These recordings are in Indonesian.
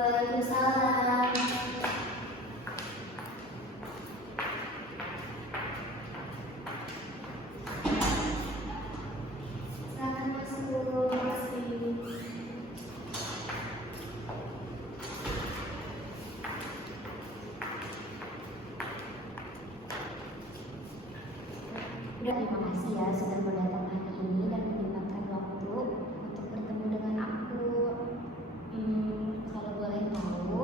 Waalaikumsalam. Silakan masuk. Makasih. Terima kasih ya sudah mendatang hari ini dan menyempatkan waktu untuk bertemu dengan aku. Kalau boleh tahu,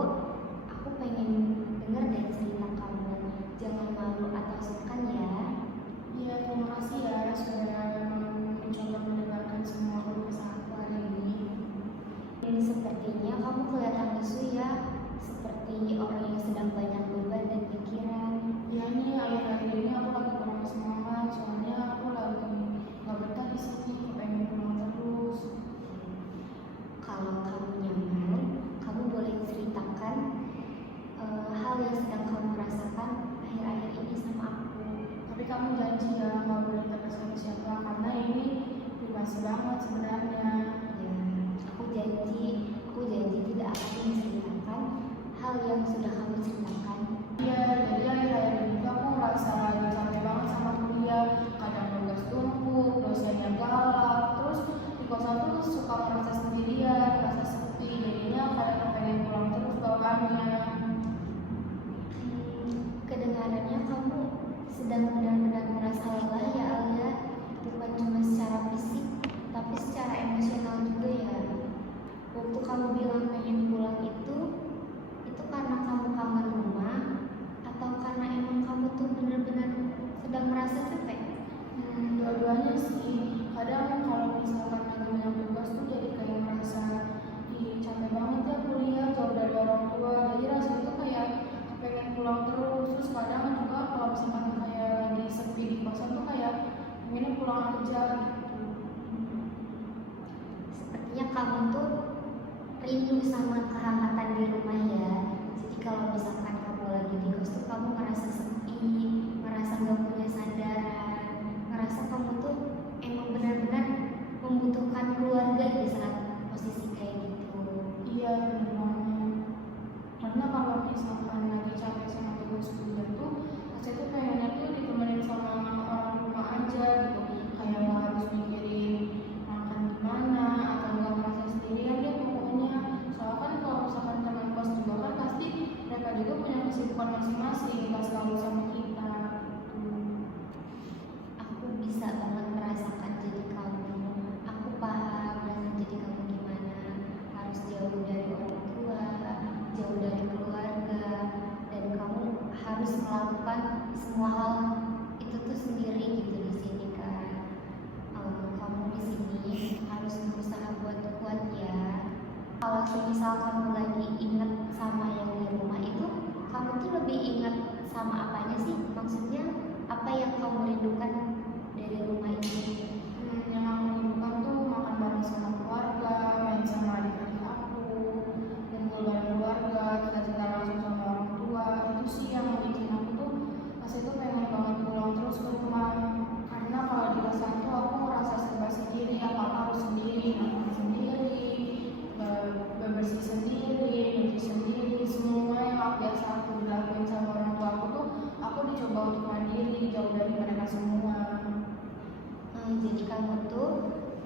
aku pengen dengar dari cerita kamu. Jangan malu atau sungkan ya. Iya, terima kasih ya sudah mencoba mendengarkan semua keluh kesahku hari ini. Sepertinya kamu kelihatan lesu ya, seperti orang yang sedang banyak beban dan pikiran. Ya nih, akhir-akhir ini aku lagi kurang semangat, soalnya aku lagi nggak betah di sini, pengen pulang terus. Kalau kamu nyaman, kamu boleh ceritakan hal yang sedang kamu rasakan akhir-akhir ini sama aku. Tapi kamu janji ya nggak boleh kata siapa-siapa karena ini privasi banget sebenarnya. Ya, aku janji tidak akan menceritakan hal yang sudah kamu ceritakan. Iya, jadi akhir-akhir ini tuh aku ngerasa lagi capek banget sama kuliah. Kadang tugas tumpuk, dosennya galak, terus di kosan tuh suka merasa sendirian, merasa sepi. Jadinya kadang pengen pulang terus bawaannya. Kedengarannya kamu sedang benar-benar merasa lelah ya Alia, bukan cuma secara fisik, tapi secara emosional juga ya. Waktu kamu bilang pengen pulang itu karena kamu kangen rumah atau karena emang kamu tuh benar-benar sedang merasa capek? Dua-duanya sih. Kadang kalau misalkan lagi banyak tugas tuh jadi kayak merasa capek banget ya kuliah jauh dari orang tua. Jadi rasanya tuh kayak pengen pulang terus. Terus kadang juga kalau misalkan kayak lagi sepi di kosan tuh kayak pengen pulang aja gitu. Sepertinya kamu tuh rindu sama kehangatan di rumah ya. Jadi kalau misalkan kamu lagi di kos tuh kamu merasa sepi, merasa gak punya sandaran, merasa kamu tuh emang benar-benar membutuhkan keluarga di saat posisi kayak gitu. Iya, bener banget. Karena kalau misalkan lagi capek sama tugas kuliah tuh saya tuh pengennya tuh ditemenin sama orang rumah aja gitu. Kayak nggak harus mikirin makan gimana atau nggak merasa sendirian deh pokoknya. Soalnya kan kalau misalkan teman kos juga kan pasti mereka juga punya kesibukan masing-masing, nggak selalu sama kita. Aku bisa banget merasakan jadi kamu. Aku paham rasanya jadi kamu gimana. Harus jauh dari orang tua, jauh dari keluarga, dan kamu harus melakukan semua hal itu tuh sendiri gitu di sini kan. Kamu di sini harus berusaha buat kuat ya. Kalau misal kamu lagi ingat sama yang di rumah itu, kamu tuh lebih ingat sama apanya sih? Maksudnya apa yang kamu rindukan dari rumah ini? Yang aku rindukan tuh makan bareng sama keluarga, main sama adik-adik aku, kumpul bareng keluarga, kita cerita langsung sama orang tua. Itu sih yang bikin aku tuh pas itu pengen banget pulang terus ke rumah. Karena kalau di kosan tuh aku merasa serba sendiri, apa-apa harus sendiri, makan sendiri, bebersih sendiri, nyuci sendiri, semua yang biasa aku dilakuin sama orang tua aku tuh aku dicoba untuk mandiri, jauh dari mereka semua. Jadi kamu tuh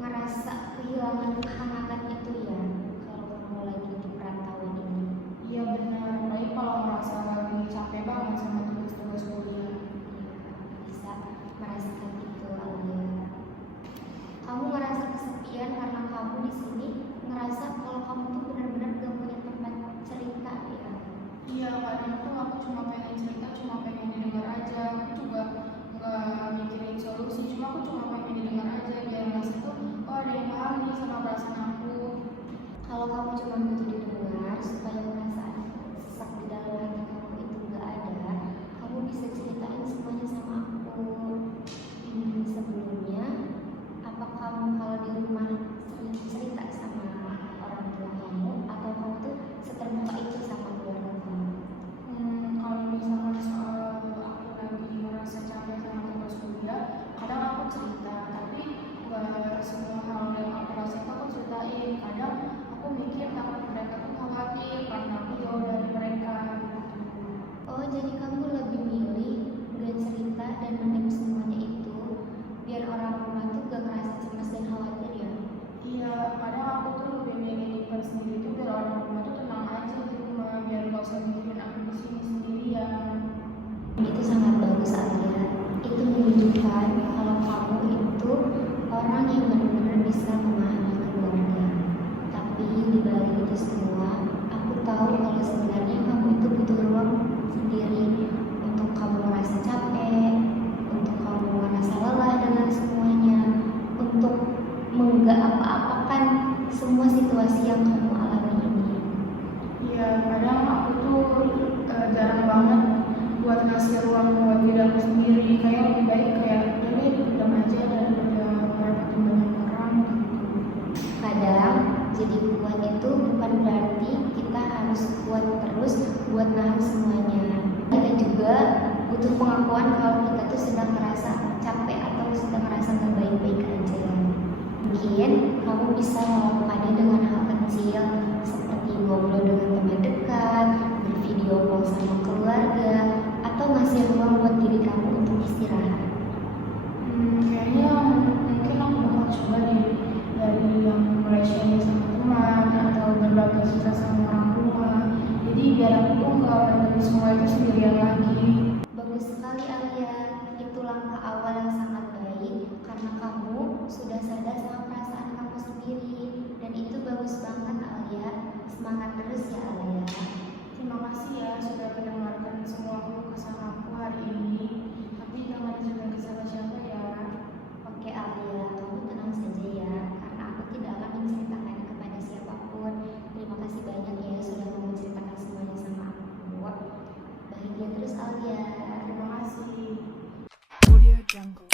ngerasa kehilangan kehangatan itu ya kalau kamu lagi di perantauan ini. Iya benar, apalagi kalau merasa lagi capek banget sama tugas-tugas kuliah. Bisa merasakan itu Alia. Kamu ngerasa kesepian karena kamu di sini ngerasa kalau kamu tuh benar-benar gak punya tempat cerita ya. Iya, kadang tuh aku cuma pengen cerita, cuma pengen didengar aja. Aku juga nggak mikirin solusi, cuma aku cuma pengen didengar aja biar ngerasa tuh oh ada yang paham nih sama perasaan aku. Kalau kamu cuma butuh didengar supaya perasaan sesak di dalam hati kamu itu gak ada, kamu bisa ceritain semuanya sama aku. Sebelumnya, apa kamu kalau di rumah sering cerita sama orang tua kamu atau kamu tuh seterbuka itu sama keluarga kamu? Kalau misalkan soal aku lagi merasa capek sama tugas kuliah, kadang aku cerita, tapi gak semua hal yang aku rasain aku ceritain. Kadang aku mikir takut mereka tuh khawatir, bisa memahami keluarga. Tapi di balik itu semua, aku tahu kalau sebenarnya kamu itu butuh ruang sendiri untuk kamu merasa capek, untuk kamu merasa lelah dengan semuanya, untuk menggak apa-apakan semua situasi yang kamu alami ini. Iya, kadang aku tuh jarang banget buat ngasih ruang buat diri aku sendiri. Kayak lebih baik kayak udah deh dipendam aja daripada ngerepotin banyak orang gitu. Kadang jadi kuat itu bukan berarti kita harus kuat terus buat nahan semuanya. Kita juga butuh pengakuan kalau kita tuh sedang merasa capek atau sedang merasa nggak baik-baik aja. Mungkin kamu bisa melakukannya dengan hal kecil seperti ngobrol dengan teman dekat, bervideo call sama keluarga, atau ngasih ruang buat diri kamu untuk istirahat. Kayaknya mungkin aku bakal coba deh dari yang mulai sharing sama teman atau berbagi cerita sama orang tua. Jadi biar aku tuh nggak menjalani semua itu sendirian lagi. Bagus sekali Alia, itu langkah awal yang sangat baik karena kamu sudah sadar sama perasaan kamu sendiri dan itu bagus banget Alia. Semangat terus ya Alia. Terima kasih ya sudah mendengarkan semua keluh kesah aku hari ini. Tapi jangan cerita ke siapa-siapa ya. Oke Alia, kamu tenang saja ya karena aku tidak akan menceritakannya kepada siapapun. Terima kasih banyak ya sudah mau menceritakan semuanya sama aku. Bahagia terus Alia. Terima kasih. Audio Jungle.